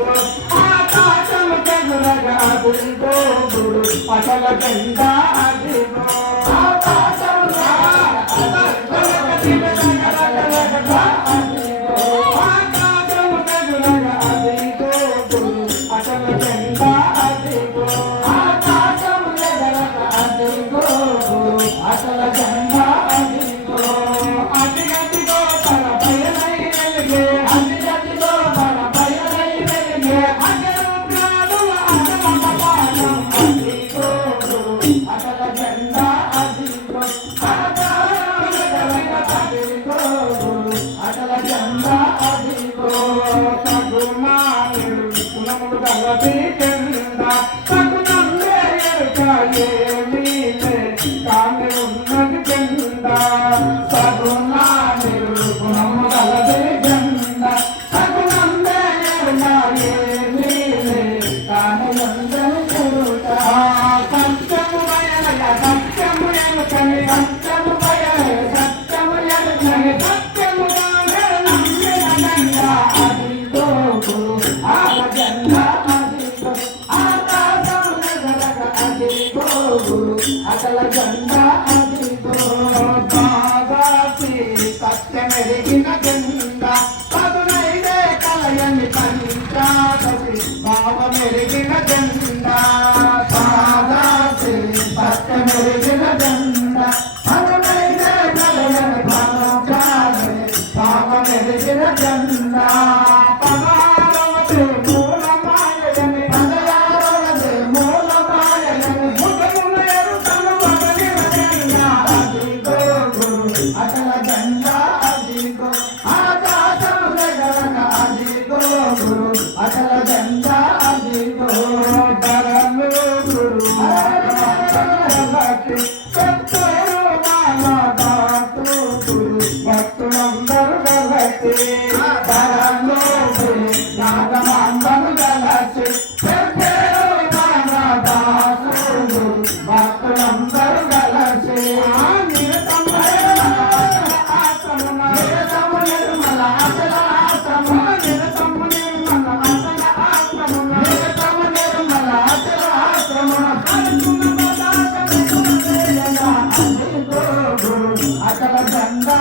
అదిగో ఆకాశం చెగురగా అదిగో గురు అసల జెండా అదిగో ఆకాశం అసల జెండా అదిగో అదిగదిగో తన పైనై వెలిగే అదిగదిగో తన పైనై వెలిగే అగరుగాలుల అగమక పాదం అదిగో అసల జెండా అదిగో అదిగో అసల జెండా అదిగో సగుమానుడు కులముడు గలతి జెండా సగునందే ఎరుకాయే కాని ఉన్నది జెండా సగుణా నిరూపణము గలది జెండా సగుణందే కాని అందరి చెరుట సత్యము బయలయ సత్యము ఎనుకని సత్యము బయలయ సత్యము ఎనుకని సత్యముగానే నమ్మిన జెండా అదిగో ఆల జెండా అదిగో ఆకాశము ఎగరగ అదిగో అసల జెండా అదిగో బాబాసి సత్యమెరిగిన జెండా పదునైదే కలయని పంచాదశి భావమెరిగిన జెండా బాబాసి సత్యమెరిగిన జెండా పదునైదే కలయని పంచాదశి భావమెరిగిన జెండా అసల జెండా అదిగో ఆకాశం జగరగ అదిగో గురు అసల జెండా అదిగో ధరలు గురు భక్తులు మానదాతు గురు భక్తులందరూ గలతి ధరలు గురు నాగమందరు గలతి మానదాతు గురు భక్తులందరూ గలతి అసల జెండా